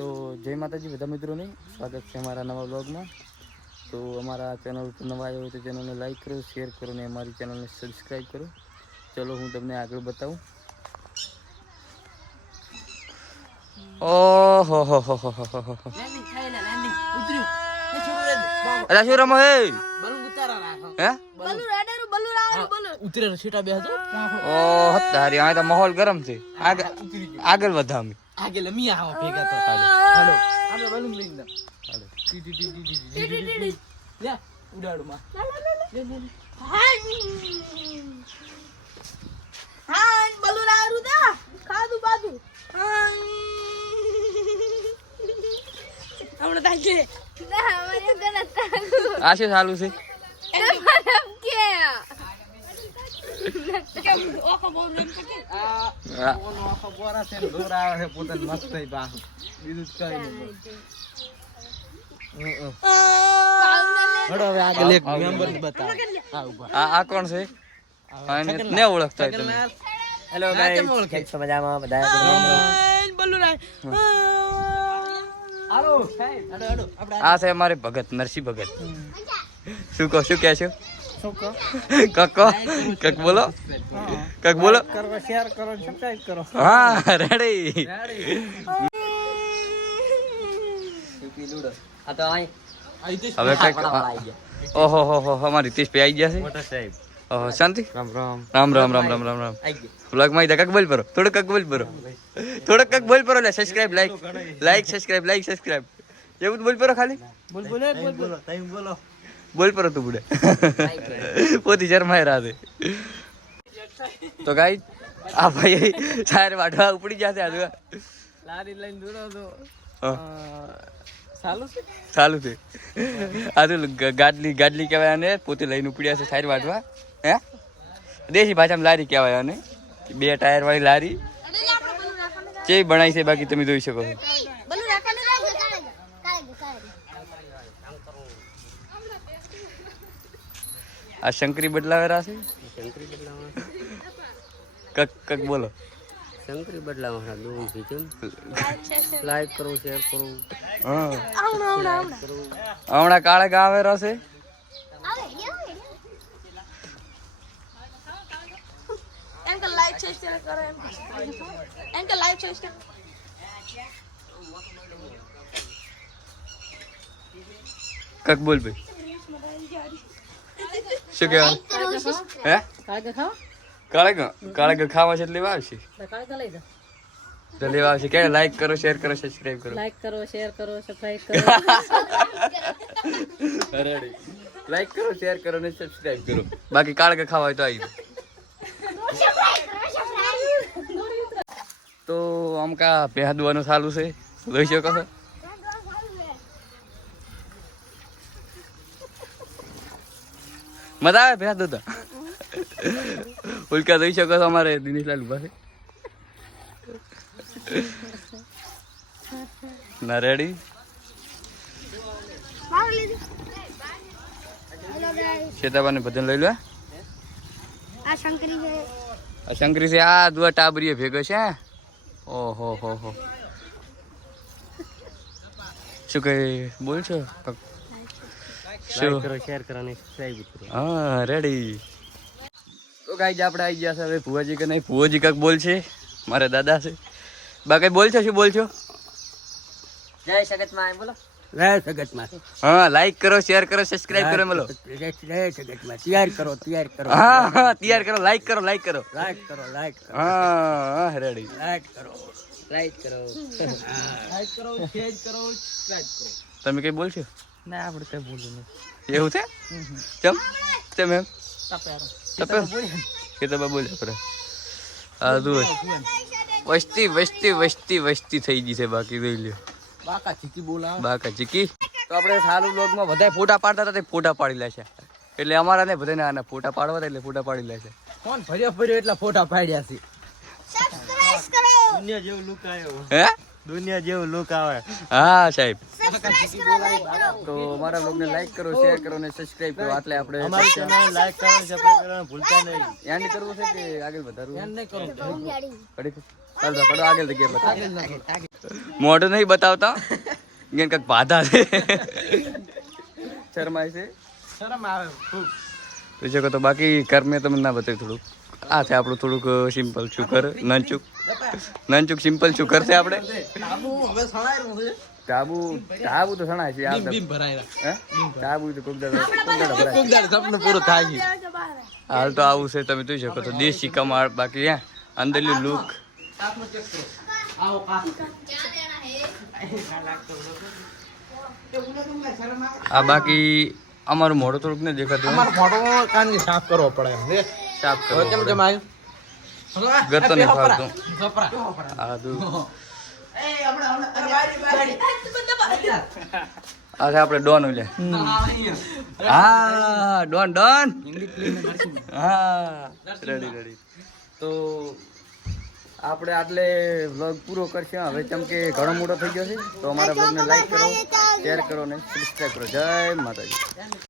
તો જય માતાજી બધા મિત્રોને સ્વાગત છે અમારા નવા બ્લોગમાં। તો અમારા ચેનલ પર નવા આવ્યો હોય તો ચેનલને લાઈક કરો, શેર કરો ને અમારી ચેનલને સબસ્ક્રાઈબ કરો। ચલો હું તમને આગળ બતાવું। ઓહો હો હો હો હો હો અલા શું રમો હે બલૂન ઉતારા રાખો હે બલૂન રાડેરું બલૂન આવે બલૂન ઉતરે છેટા બે હતો ઓ હતારી આ તો માહોલ ગરમ છે આગળ વધા અમે આગળ મી આવો ભેગા તો હાલો આપણે બલૂન લઈને હાલો લે ઉડાડો માં હા બલૂન આરું દા ખાધું બાજુ હમણાં તાકે ના મને ગલત તાકુ આ શું ચાલુ છે મતલબ કે ઓકો બોલ આ ઓનો આખો બોરા છે દોર આવે છે પોતાને મસ્ત થઈ બા બીજું કઈ નહીં હડો હવે આગળ એક મેમ્બર બતાવો આ ઉભા આ કોણ છે આને ને ઓળખતા તમે હેલો ગાઈસ કેમ છો મજામાં બધા બલ્લુ રાય હાલો સાહેબ હડો આ છે અમારે ભગત નરસિંહ ભગત શું કહો શું કહે છો કકો કક બોલો કક બોલો કરો શેર કરો સબસ્ક્રાઇબ કરો હા રેડી આ તો હવે કઈક ઓહો હો હો અમારી તીશ પે આવી ગયા છે મોટા સાહેબ ઓહો શાંતિ રામ રામ રામ રામ રામ રામ રામ રામ વ્લોગ માં કક બોલ પરો થોડો કક બોલ પરો થોડો કક બોલ પરો લે સબસ્ક્રાઇબ લાઈક સબસ્ક્રાઇબ એવું બોલ પરો ખાલી બોલ બોલો તમે બોલો બોલ પરો તું બુડે પોતી શરમાય રાતે તો ગાઈસ આ ભાઈ ચાર વાડવા ઉપડી જશે આજુ લારી લઈને દોડો તો ચાલુ છે આજુ ગાડલી કહેવાય અને પોતે લઈને ઉપડ્યા છે ચાર વાડવા હે દેશી ભાષામાં લારી કહેવાય અને બે ટાયર વાળી લારી જે બનાવી છે બાકી તમે જોઈ શકો છો આ શંકરી બદલાવેરા છે કક કક બોલો શંકરી બદલાવા દોરી છે કેમ લાઈક કરો શેર કરો હા હમણાં કાળે ગાવેરા છે એન્કલ લાઈક શેર કરો એન્કલ લાઈક શેર કક બોલ ભાઈ શું કહેવાય હે કાળે ખાવા છે લેવા આવશે તો લેવા આવશે કે લાઈક કરો શેર કરો સબસ્ક્રાઇબ કરો લાઈક કરો શેર કરો સબસ્ક્રાઇબ કરો રેડી લાઈક કરો શેર કરો ને સબસ્ક્રાઇબ કરો બાકી કાળે ખાવા હોય તો આવી તો આમ કા પહેદવાનું ચાલુ છે જોઈ શકો છો મજા આવે ભેસ દોતા ઉલ્કા જોઈ શકો છો અમારે દિનેશલાલ ઉભા છે ના રેડી શેતાબાને ભજન લઈ લો આ શંકરી છે આ દુઆ ટાબરીએ ભેગો છે ઓહો હો હો શું કઈ બોલ છો હા રેડી તો ગાઈસ આપણે આવી ગયા છે હવે ભુવાજી કે નહીં ભુવાજી કાક બોલ છે મારા દાદા છે બાકી બોલ છે શું બોલ છો જય સગતમાં બોલો હા લાઈક કરો શેર કરો સબસ્ક્રાઇબ કરો બોલો તૈયાર કરો હા હા તૈયાર કરો લાઈક કરો હા રેડી લાઈક કરો શેર કરો સબસ્ક્રાઇબ કરો તમે કઈ બોલશો ના આપણે કઈ બોલું નહીં એવું છે ચમ એમ તપેર કે તો બોલે પર આ દુ વસ્તી થઈ ગઈ છે બાકી જોઈ લ્યો બાકા ચીકી બોલા બાકા ચીકી તો આપણે સારું બ્લોગમાં બધા ફોટા પાડતા હતા તે ફોટા પાડી લે છે એટલે અમારા ને બધાને આના ફોટા પાડવા હતા એટલે ફોટા પાડી લે છે કોણ ભર્યો એટલા ફોટા પાડ્યા છે સબસ્ક્રાઇબ કરો દુનિયા જેવું લુક આવ્યો હે દુનિયા જેવું લુક આવે હા સાહેબ સબસ્ક્રાઇબ કરો લાઈક કરો તો અમારા બ્લોગને લાઈક કરો શેર કરો અને સબસ્ક્રાઇબ કરો એટલે આપણે અમારી ચેનલ લાઈક કરો સબસ્ક્રાઇબ કરવાનું ભૂલતા નહીં એન્ડ કરવું છે કે આગળ વધારવું ધ્યાન નહીં કરો કડી ચાલ તો આગળ જગ્યા બતાવો મોઢું નહીં બતાવતા કેમ કે બાધા છે શરમાય છે શરમ આવે ખૂબ. તો જો તો બાકી ઘર મેં તમને ના બતાવ્યું થોડુંક આ છે આપણું થોડુંક સિમ્પલ શુકર નનચુક સિમ્પલ શુકર છે આપણે હવે સળાયેલું છે. ટાબુ તો સણાય છે આ બીમ ભરાયેલા. હે? ટાબુ તો કોક દાડો કોક દાડે સપનું પૂરું થાય છે. કે બહાર હાલ તો આવું છે તમે જોઈ શકો તો દેશી કમાડ બાકી હે અંદરનું લુક આ બાકી અમારું મોઢું થોડુંક ને દેખાતું અમારો મોઢો કાનથી સાફ કરવો પડે એમ છે. સાફ હવે કેમ કરવું કેમ આવ્યું? ગરતો નહીં ફાવતું ગપરા. આ તું બધા આ છે આપણે ડોન ઉલે હા ડોન હા રેડી તો આપણે આટલે વ્લોગ પૂરો કરશું હવે કેમ કે ઘણો મોટો થઈ ગયો છે તો અમારા વ્લોગને લાઈક કરો શેર કરો ને સબસ્ક્રાઈબ કરો જય માતાજી.